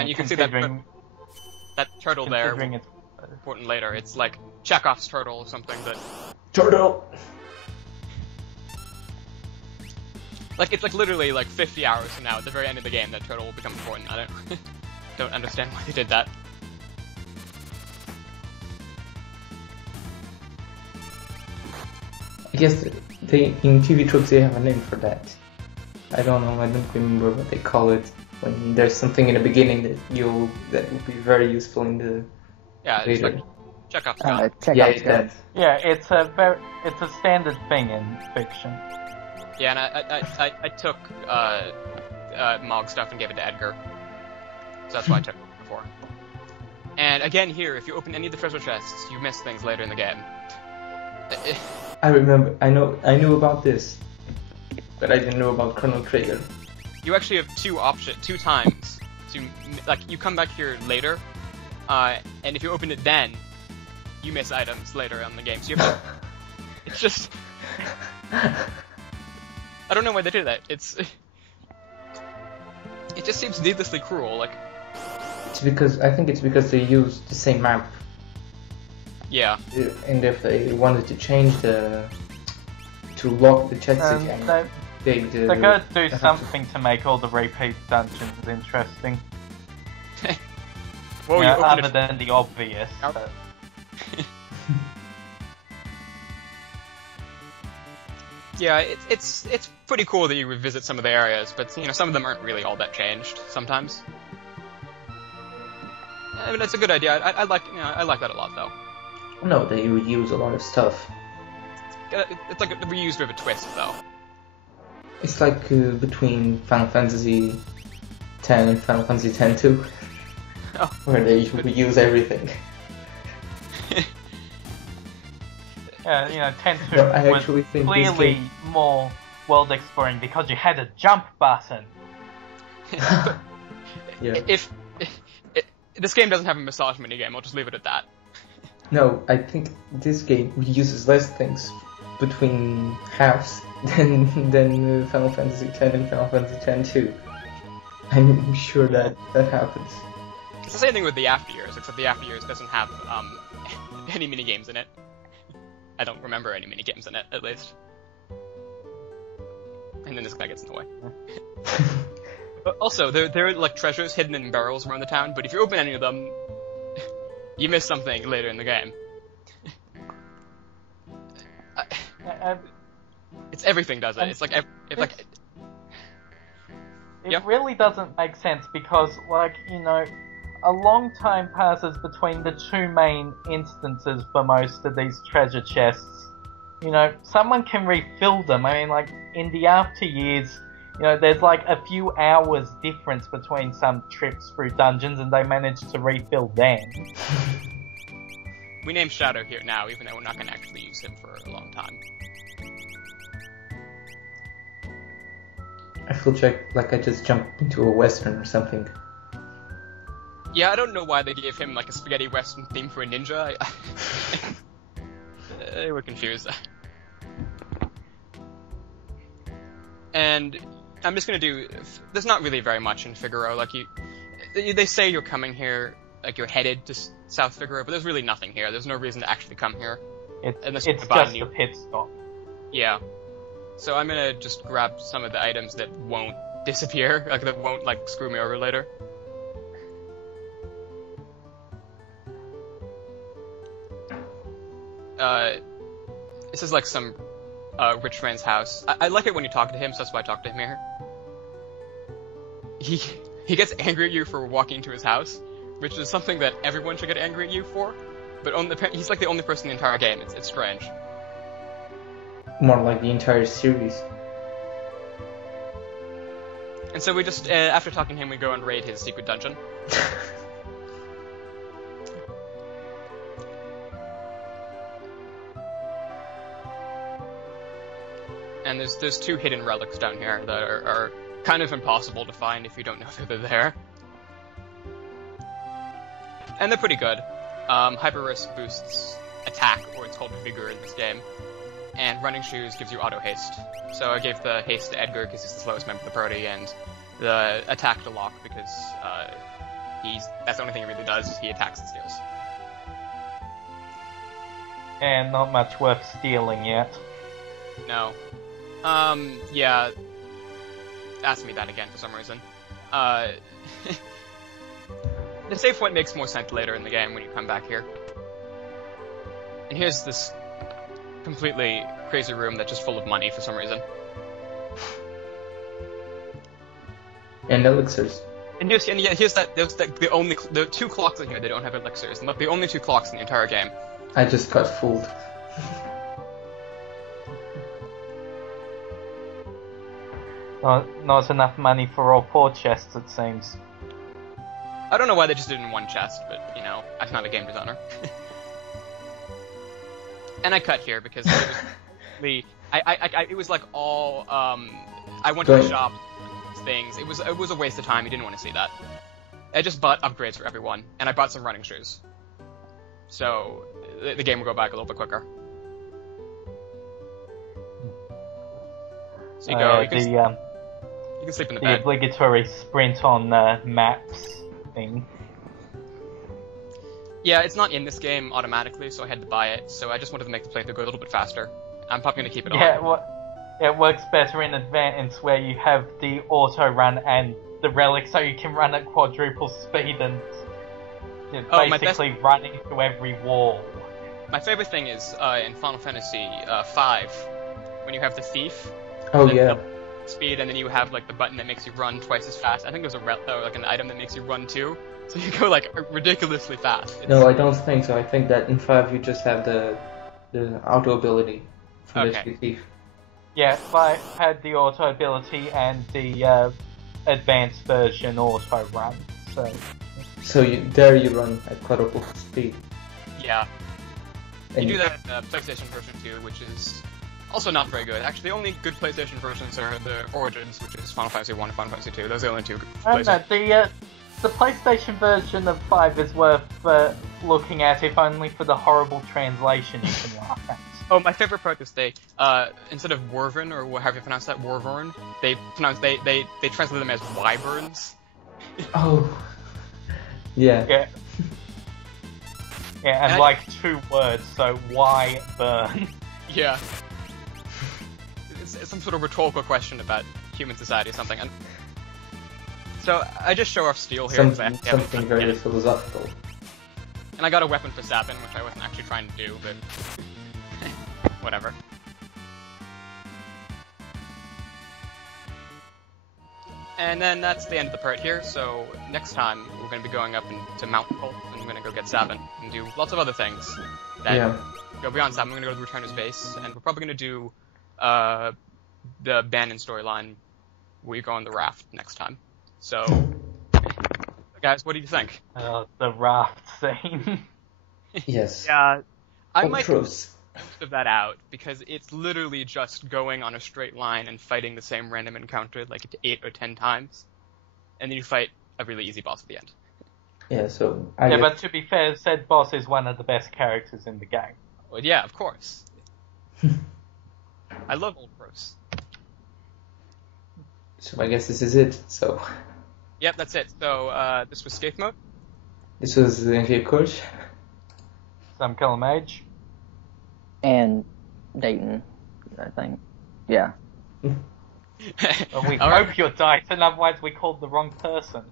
And you can see that turtle there. It's Important later. It's like Chekhov's turtle or something that. Turtle. It's like literally like 50 hours from now, at the very end of the game, that turtle will become important. I don't understand why they did that. I guess in TV tropes they have a name for that. I don't know. I don't remember what they call it when there's something in the beginning that would be very useful in the it's later. like Chekhov's gun. Yeah, that. Yeah, it's a standard thing in fiction. Yeah, and I took Mog stuff and gave it to Edgar. So that's why I took it before. And again here, if you open any of the treasure chests, you miss things later in the game. I remember. I knew about this, but I didn't know about Chrono Trigger. You actually have two times to, like, you come back here later, and if you open it then, you miss items later on the game. So you have to, it's just, I don't know why they do that. It just seems needlessly cruel. Like, I think it's because they use the same map. Yeah. And if they wanted to change to lock the chests again, they're gonna do something to make all the repeat dungeons interesting. Well, you other than the obvious. But... Yeah, it's pretty cool that you revisit some of the areas, but some of them aren't really all that changed sometimes. I mean, it's a good idea. I like that a lot though. No, they reuse a lot of stuff. It's like reused with a twist though. It's like between Final Fantasy X and Final Fantasy X-2, where they reuse everything. Yeah, 10-2 was clearly more world exploring because you had a jump button. Yeah. If this game doesn't have a massage minigame, I'll just leave it at that. No, I think this game uses less things between halves than Final Fantasy X and Final Fantasy X-2. I'm sure that happens. It's the same thing with the After Years, except the After Years doesn't have any minigames in it. I don't remember any minigames in it, at least. And then this guy gets in the way. But also, there are like treasures hidden in barrels around the town, but if you open any of them, you miss something later in the game. It's everything does it. It's like It really doesn't make sense because, a long time passes between the two main instances for most of these treasure chests. Someone can refill them. I mean, in the after years, there's a few hours difference between some trips through dungeons and they manage to refill them. We name Shadow here now, even though we're not going to actually use him for a long time. I feel like I just jumped into a western or something. Yeah, I don't know why they gave him a spaghetti western theme for a ninja. They were confused. And I'm just gonna do. There's not really very much in Figaro. They say you're coming here, you're headed to South Figaro, but there's really nothing here. There's no reason to actually come here. It's just a pit stop. Yeah. So I'm gonna just grab some of the items that won't disappear, that won't screw me over later. This is some rich man's house. I like it when you talk to him, so that's why I talk to him here. He gets angry at you for walking into his house, which is something that everyone should get angry at you for. But he's the only person in the entire game. It's strange. More like the entire series. And so we just, after talking to him, we go and raid his secret dungeon. And there's two hidden relics down here that are kind of impossible to find if you don't know that they're there. And they're pretty good. Hyper-Risk boosts attack, or it's called Vigor in this game. And Running Shoes gives you auto haste. So I gave the haste to Edgar because he's the slowest member of the party, and the attack to Locke because That's the only thing he really does. He attacks and steals. And not much worth stealing yet. No. Yeah. Ask me that again for some reason. The save point makes more sense later in the game when you come back here. And here's this completely crazy room that's just full of money for some reason. And elixirs. And here's the two clocks in here. They don't have elixirs. The only two clocks in the entire game. I just got fooled. Not enough money for all 4 chests, it seems. I don't know why they just did it in one chest, but you know, I'm not a game designer. And I cut here because it was it was like all I went to the shop, things. It was a waste of time. You didn't want to see that. I just bought upgrades for everyone, and I bought some running shoes. So the game will go back a little bit quicker. So you go. You can sleep in the bed. The obligatory sprint on maps thing. Yeah, it's not in this game automatically, so I had to buy it. So I just wanted to make the playthrough go a little bit faster. I'm probably gonna keep it on. Yeah, it works better in Advance where you have the auto run and the relic, so you can run at quadruple speed and basically run into every wall. My favorite thing is in Final Fantasy V when you have the thief. Oh yeah. Speed, and then you have like the button that makes you run twice as fast. I think there's like an item that makes you run too, so you go like ridiculously fast. No, I don't think so. I think that in 5 you just have the auto ability for the thief. Yeah, 5 had the auto ability and the advanced version auto run. So you run at quadruple speed. Yeah. You do that in the PlayStation version 2, which is also not very good. Actually, the only good PlayStation versions are the Origins, which is Final Fantasy 1 and Final Fantasy 2. Those are the only two. The PlayStation version of 5 is worth looking at, if only for the horrible translation you can laugh at. Oh, my favorite part is instead of Wyvern, or however you pronounce that, Wyvern, they translate them as Wyverns. Oh. Yeah. Yeah, and like 2 words, so why burn? Yeah. It's some sort of rhetorical question about human society or something. And so I just show off steel here. Something very philosophical. And I got a weapon for Sabin, which I wasn't actually trying to do, but whatever. And then that's the end of the part here, so next time we're going to be going up into Mount Pulp, and we're going to go get Sabin, and do lots of other things that go beyond Sabin. We're going to go to the Returner's base, and we're probably going to do the Bannon storyline where you go on the raft next time. So, guys, what do you think? The raft scene. Yes. Yeah, I might cut of that out, because it's literally just going on a straight line and fighting the same random encounter like 8 or 10 times, and then you fight a really easy boss at the end. Yeah, so but to be fair, said boss is one of the best characters in the game. Well, yeah, of course. I love old bros. So I guess this is it. So. Yep, that's it. So this was Skate Mode. This was the Cape Coach. Some Killer Mage. And Dayton, I think. Yeah. Well, we hope you're Dayton, otherwise we called the wrong person.